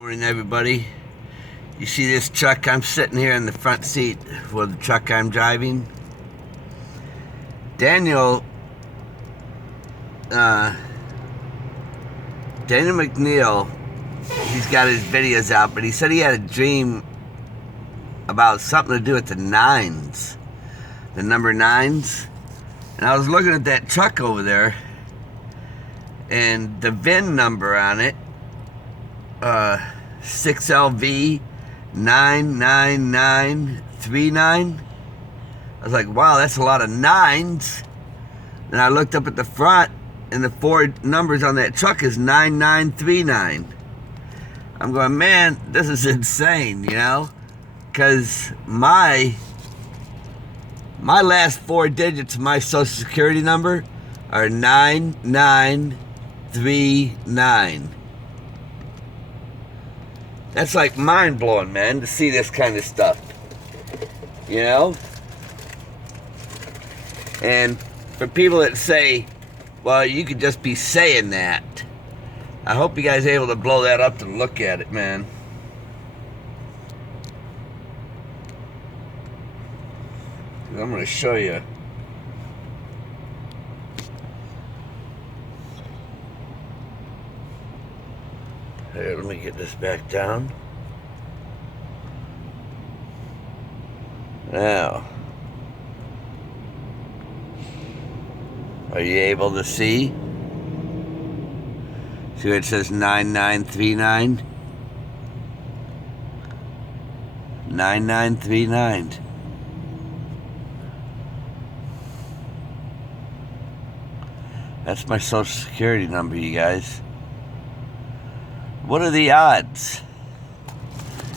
Morning, everybody. You see this truck? I'm sitting here in the front seat for the truck I'm driving. Daniel McNeil, he's got his videos out, but he said he had a dream about something to do with the nines, the number nines. And I was looking at that truck over there, and the VIN number on it, 6LV 99939. I was like, wow, that's a lot of nines. Then I looked up at the front, and the four numbers on that truck is 9939. I'm going, man, this is insane, because my last four digits of my social security number are 9939. That's like mind-blowing, man, to see this kind of stuff, And for people that say, well, you could just be saying that, I hope you guys are able to blow that up and look at it, man. I'm going to show you. Here, let me get this back down. Now, are you able to see? See where it says 9939? 9939. That's my social security number, you guys. What are the odds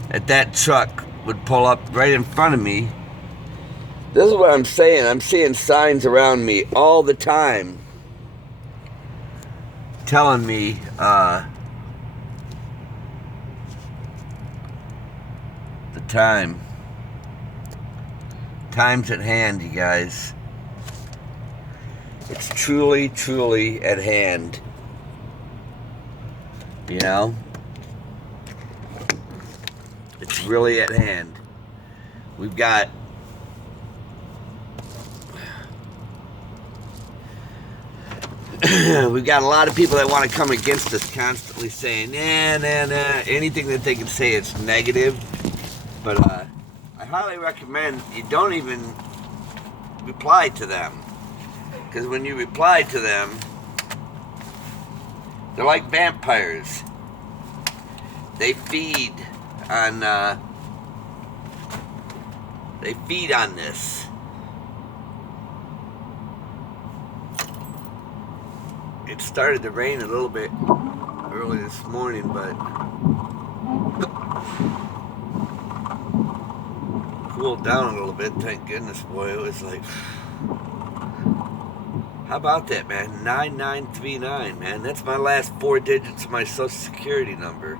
that truck would pull up right in front of me? This is what I'm saying. I'm seeing signs around me all the time telling me the time. Time's at hand, you guys. It's truly, truly at hand. It's really at hand. We've got a lot of people that want to come against us, constantly saying, nah, anything that they can say is negative. But I highly recommend you don't even reply to them. Because when you reply to them, they're like vampires. They feed on this. It started to rain a little bit early this morning, but cooled down a little bit, thank goodness. Boy, it was like, how about that, man? 9939, man. That's my last four digits of my social security number.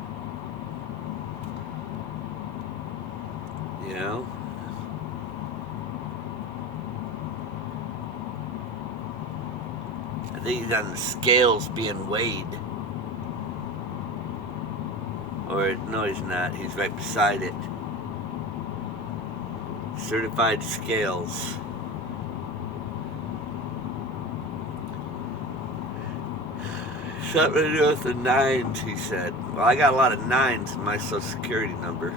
I think he's on the scales being weighed. Or, no, he's not. He's right beside it. Certified scales. Something to do with the nines, he said. Well, I got a lot of nines in my social security number.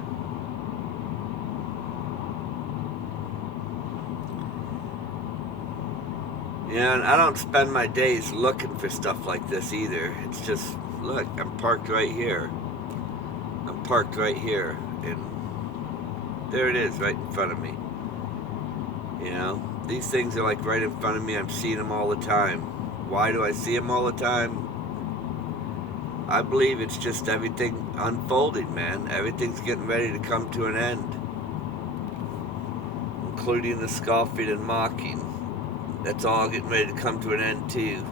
And I don't spend my days looking for stuff like this either. It's just, look, I'm parked right here. And there it is, right in front of me. These things are like right in front of me. I'm seeing them all the time. Why do I see them all the time? I believe it's just everything unfolding, man. Everything's getting ready to come to an end. Including the scoffing and mocking. That's all getting ready to come to an end too.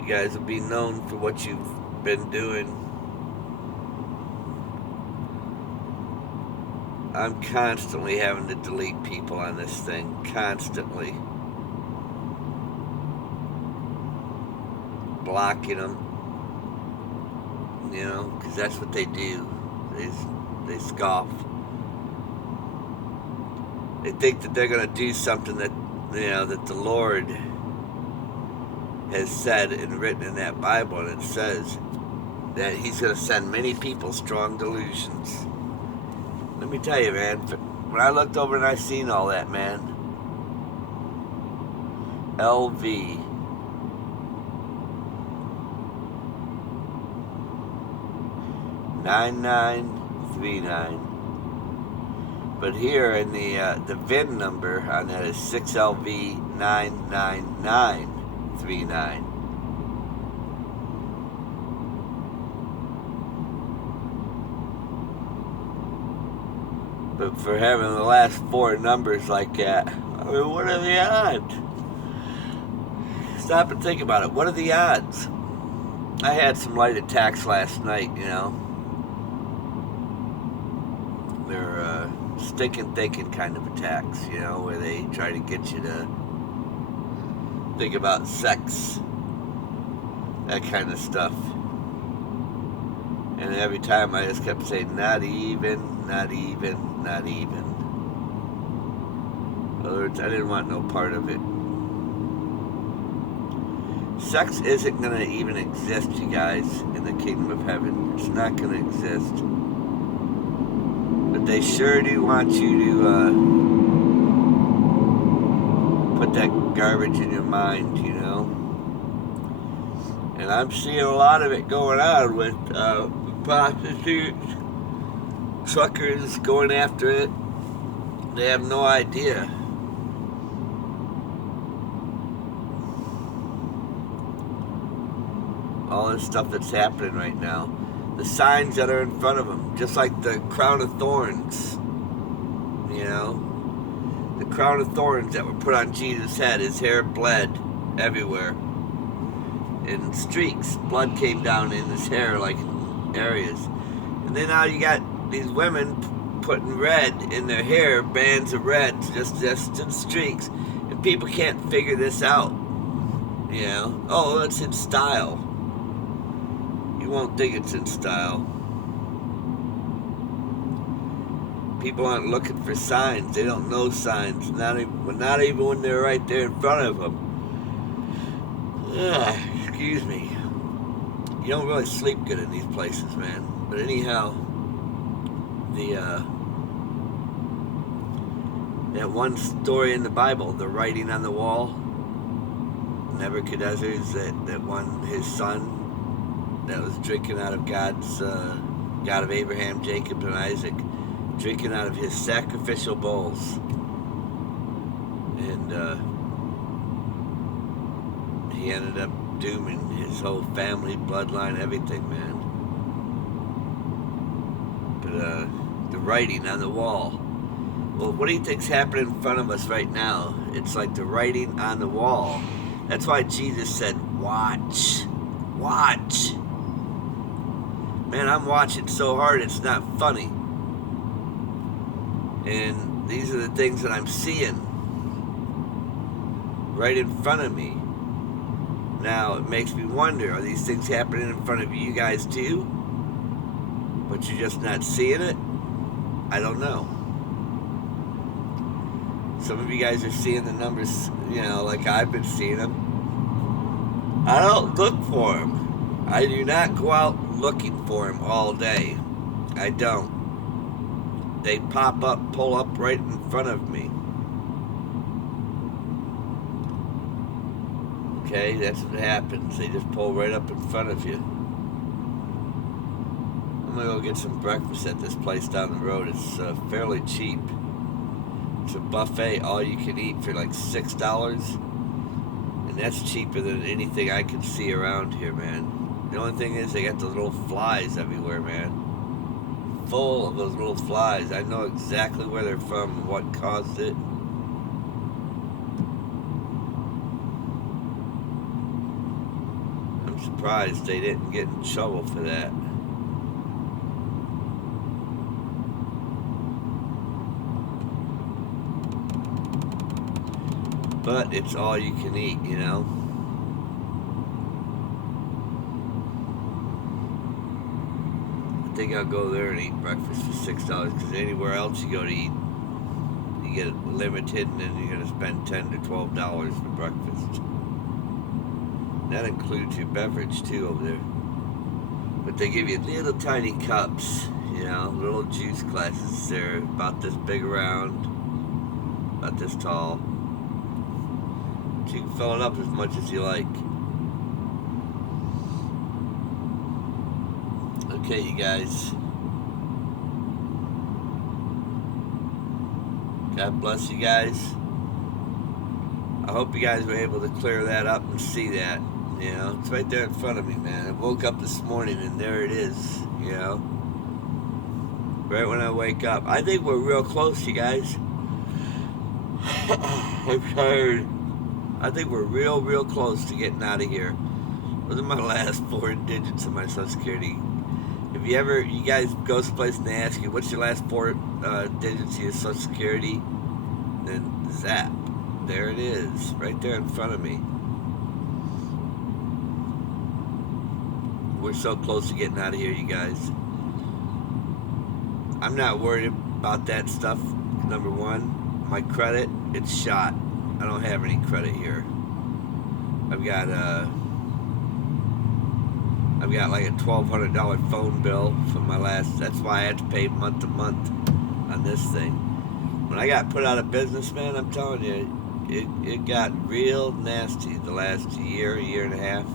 You guys will be known for what you've been doing. I'm constantly having to delete people on this thing. Constantly. Blocking them. you know, because that's what they do. They scoff. They think that they're going to do something that, you know, that the Lord has said and written in that Bible, and it says that He's going to send many people strong delusions. Let me tell you, man, when I looked over and I seen all that, man, LV, $9939. But here in the VIN number on that is 6LV99939. But for having the last four numbers like that, I mean, what are the odds? Stop and think about it. What are the odds? I had some light attacks last night, you know. They're stinking thinking kind of attacks, you know, where they try to get you to think about sex, that kind of stuff. And every time I just kept saying, not even, not even, not even. In other words, I didn't want no part of it. Sex isn't going to even exist, you guys, in the kingdom of heaven. It's not going to exist. But they sure do want you to put that garbage in your mind, you know. And I'm seeing a lot of it going on with prostitutes, truckers going after it. They have no idea. All this stuff that's happening right now. The signs that are in front of them, just like the crown of thorns, you know, the crown of thorns that were put on Jesus' head. His hair bled everywhere in streaks. Blood came down in his hair, like areas. And then now you got these women putting red in their hair, bands of red, just in streaks, and people can't figure this out. You know, oh, it's in style. You won't think it's in style. People aren't looking for signs. They don't know signs. Not even when they're right there in front of them. Excuse me. You don't really sleep good in these places, man. But anyhow, that one story in the Bible, the writing on the wall, Nebuchadnezzar's that one, his son, that was drinking out of God's, God of Abraham, Jacob, and Isaac, drinking out of his sacrificial bowls. And he ended up dooming his whole family, bloodline, everything, man. But the writing on the wall. Well, what do you think's happening in front of us right now? It's like the writing on the wall. That's why Jesus said, watch. Watch. Man, I'm watching so hard it's not funny. And these are the things that I'm seeing right in front of me. Now, it makes me wonder, are these things happening in front of you guys too? But you're just not seeing it? I don't know. Some of you guys are seeing the numbers, you know, like I've been seeing them. I don't look for them. I do not go out looking for them all day. I don't. They pop up, pull up right in front of me. Okay, that's what happens. They just pull right up in front of you. I'm gonna go get some breakfast at this place down the road. It's fairly cheap. It's a buffet, all you can eat for like $6. And that's cheaper than anything I can see around here, man. The only thing is they got those little flies everywhere, man. Full of those little flies. I know exactly where they're from and what caused it. I'm surprised they didn't get in trouble for that. But it's all you can eat, you know. think I'll go there and eat breakfast for $6 because anywhere else you go to eat, you get it limited and then you're going to spend $10 to $12 for breakfast. That includes your beverage too over there. But they give you little tiny cups, you know, little juice glasses. They're about this big around, about this tall. But you can fill it up as much as you like. Okay, you guys. God bless you guys. I hope you guys were able to clear that up and see that. You know, it's right there in front of me, man. I woke up this morning and there it is, you know. Right when I wake up. I think we're real close, you guys. I'm tired. I think we're real close to getting out of here. Those are my last 4 digits of my Social Security. If you guys go someplace and they ask you, what's your last 4 digits of your Social Security? Then zap. There it is, right there in front of me. We're so close to getting out of here, you guys. I'm not worried about that stuff. Number one, my credit, it's shot. I don't have any credit here. I've got like a $1,200 phone bill from my last. That's why I had to pay month to month on this thing. When I got put out of business, man, I'm telling you, it got real nasty the last year and a half.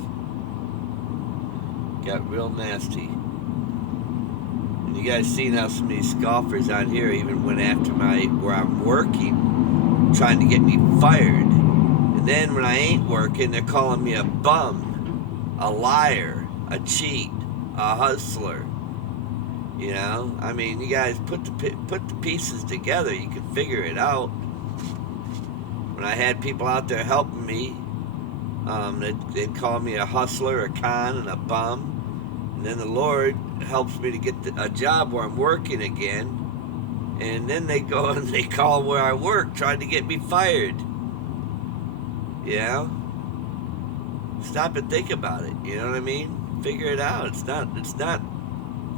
Got real nasty. And you guys seen how some of these scoffers out here even went after where I'm working, trying to get me fired. And then when I ain't working, they're calling me a bum, a liar, a cheat, a hustler. You know, I mean, you guys put the pieces together, you can figure it out. When I had people out there helping me, they'd call me a hustler, a con, and a bum. And then the Lord helps me to get a job where I'm working again. And then they go and they call where I work, trying to get me fired. You know? Stop and think about it. You know what I mean? Figure it out. It's not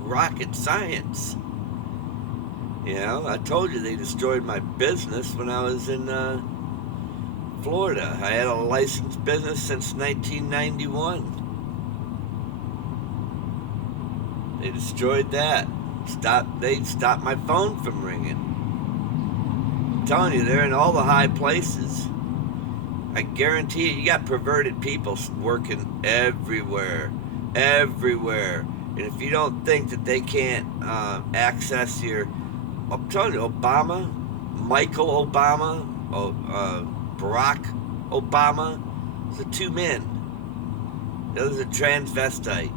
rocket science. You know? I told you they destroyed my business when I was in Florida. I had a licensed business since 1991. They destroyed that. They stopped my phone from ringing. I'm telling you, they're in all the high places. I guarantee you got perverted people working everywhere. Everywhere. And if you don't think that they can't access your... I'm telling you, Obama, Michael Obama, Barack Obama, those are 2 men. The other's a transvestite.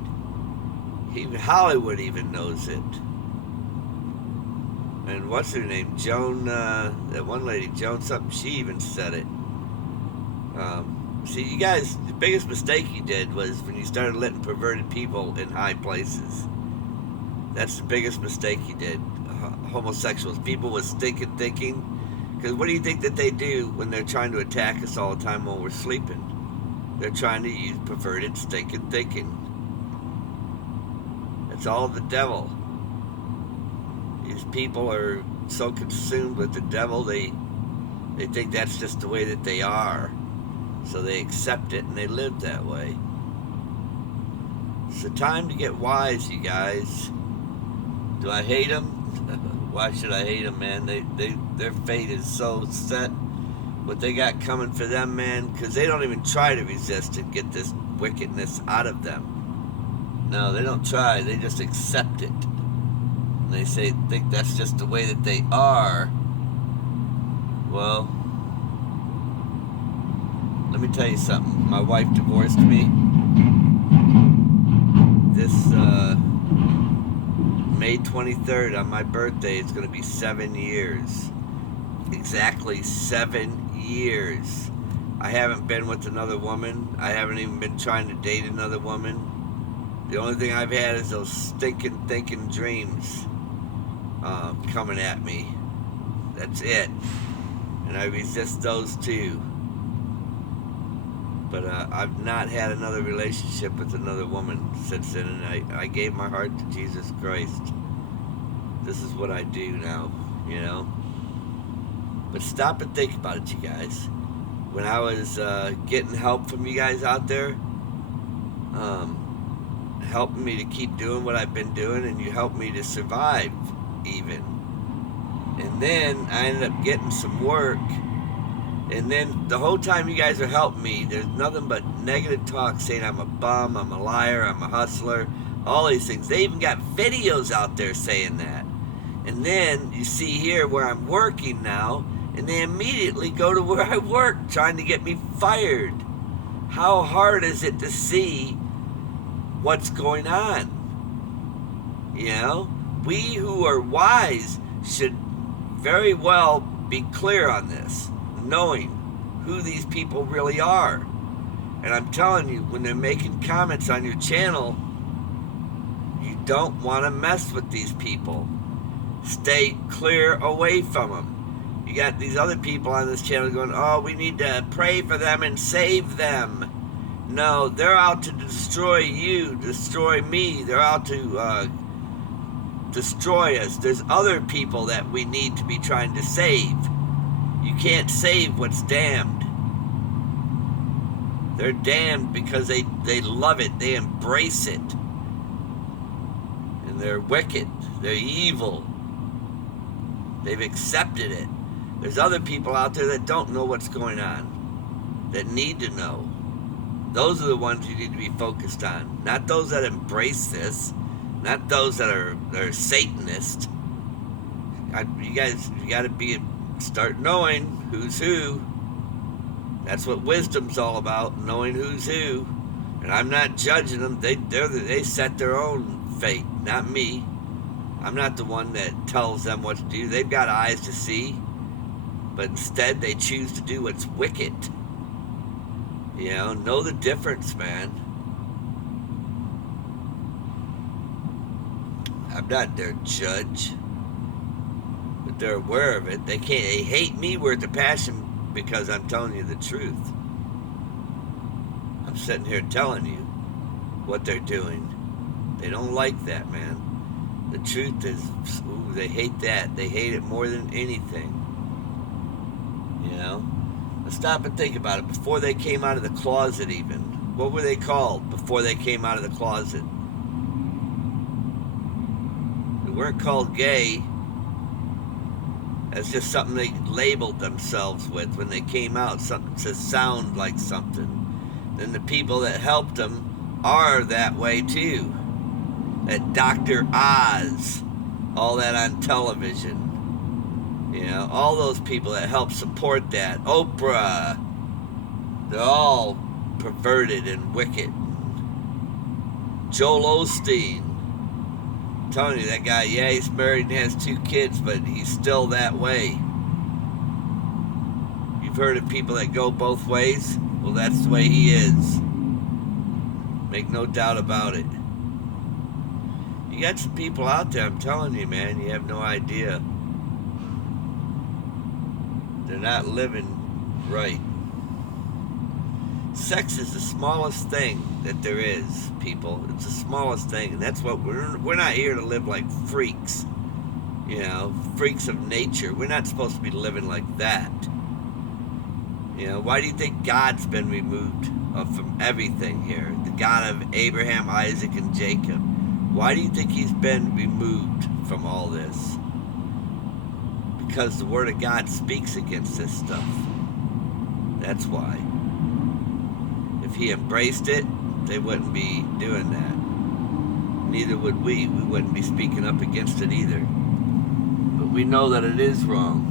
Even Hollywood even knows it. And what's her name? Joan, that one lady, Joan something, she even said it. See, you guys, the biggest mistake you did was when you started letting perverted people in high places. That's the biggest mistake you did. Homosexuals, people with stinking thinking. Because what do you think that they do when they're trying to attack us all the time while we're sleeping? They're trying to use perverted stinking thinking. It's all the devil. These people are so consumed with the devil, they think that's just the way that they are. So they accept it and they live that way. It's the time to get wise, you guys. Do I hate them? Why should I hate them, man? Their fate is so set. What they got coming for them, man, because they don't even try to resist and get this wickedness out of them. No, they don't try. They just accept it. And they think that's just the way that they are. Well, let me tell you something. My wife divorced me. This May 23rd on my birthday, it's going to be 7 years. Exactly 7 years. I haven't been with another woman. I haven't even been trying to date another woman. The only thing I've had is those stinking thinking dreams coming at me. That's it. And I resist those too. But I've not had another relationship with another woman since then, and I gave my heart to Jesus Christ. This is what I do now, you know. But stop and think about it, you guys. When I was getting help from you guys out there, helping me to keep doing what I've been doing, and you helped me to survive, even. And then I ended up getting some work. And then the whole time you guys are helping me, there's nothing but negative talk saying I'm a bum, I'm a liar, I'm a hustler, all these things. They even got videos out there saying that. And then you see here where I'm working now, and they immediately go to where I work trying to get me fired. How hard is it to see what's going on? You know? We who are wise should very well be clear on this, knowing who these people really are. And I'm telling you, when they're making comments on your channel, you don't want to mess with these people. Stay clear away from them. You got these other people on this channel going, oh, we need to pray for them and save them. No, they're out to destroy you, destroy me. They're out to destroy us. There's other people that we need to be trying to save. You can't save what's damned. They're damned because they love it. They embrace it. And they're wicked. They're evil. They've accepted it. There's other people out there that don't know what's going on, that need to know. Those are the ones you need to be focused on. Not those that embrace this. Not those that are Satanist. You guys, you got to start knowing who's who. That's what wisdom's all about, knowing who's who. And I'm not judging them. They set their own fate, not me. I'm not the one that tells them what to do. They've got eyes to see, but instead they choose to do what's wicked. You know the difference, man. I'm not their judge, but they're aware of it. They hate me with a passion because I'm telling you the truth. I'm sitting here telling you what they're doing. They don't like that, man. The truth is, they hate that. They hate it more than anything. You know? Let's stop and think about it. Before they came out of the closet even, what were they called before they came out of the closet? They weren't called gay. That's just something they labeled themselves with when they came out, something to sound like something. Then the people that helped them are that way too. That Dr. Oz, all that on television. You know, all those people that help support that. Oprah. They're all perverted and wicked. Joel Osteen. I'm telling you, that guy, yeah, he's married and has 2 kids, but he's still that way. You've heard of people that go both ways? Well, that's the way he is. Make no doubt about it. You got some people out there, I'm telling you, man, you have no idea. They're not living right. Sex is the smallest thing that there is, people. It's the smallest thing, and that's what we're not here to live like freaks. You know, freaks of nature. We're not supposed to be living like that. You know, why do you think God's been removed from everything here? The God of Abraham, Isaac, and Jacob. Why do you think he's been removed from all this? Because the Word of God speaks against this stuff. That's why. If he embraced it, they wouldn't be doing that. Neither would we. We wouldn't be speaking up against it either. But we know that it is wrong.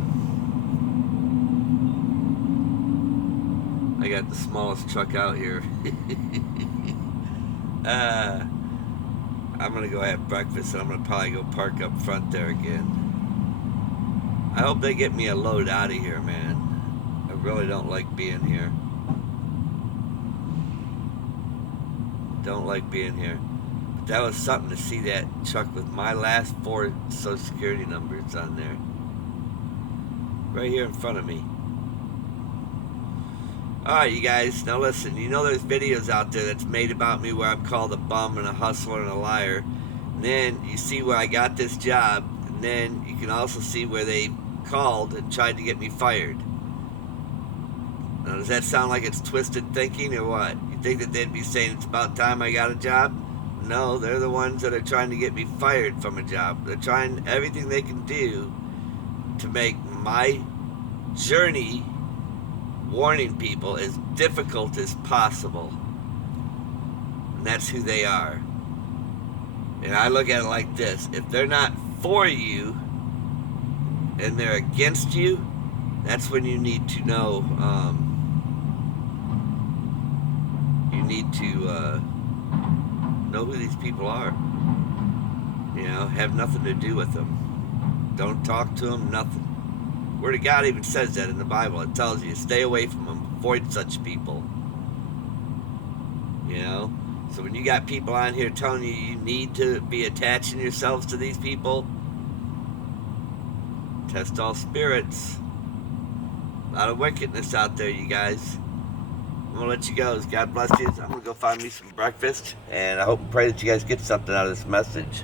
I got the smallest truck out here. I'm going to go have breakfast, and I'm going to probably go park up front there again. I hope they get me a load out of here, man. I really don't like being here. Don't like being here. But that was something to see that truck with my last 4 Social Security numbers on there. Right here in front of me. Alright, you guys, now listen, you know there's videos out there that's made about me where I'm called a bum and a hustler and a liar. And then you see where I got this job, and then you can also see where they called and tried to get me fired. Now, does that sound like it's twisted thinking or what? You think that they'd be saying it's about time I got a job? No, they're the ones that are trying to get me fired from a job. They're trying everything they can do to make my journey warning people as difficult as possible. And that's who they are. And I look at it like this: if they're not for you and they're against you, that's when you need to know, you need to know who these people are. You know, have nothing to do with them. Don't talk to them, nothing. Word of God even says that in the Bible. It tells you, stay away from them, avoid such people. You know? So when you got people on here telling you you need to be attaching yourselves to these people, test all spirits. A lot of wickedness out there, you guys. I'm going to let you go. God bless you. I'm going to go find me some breakfast. And I hope and pray that you guys get something out of this message.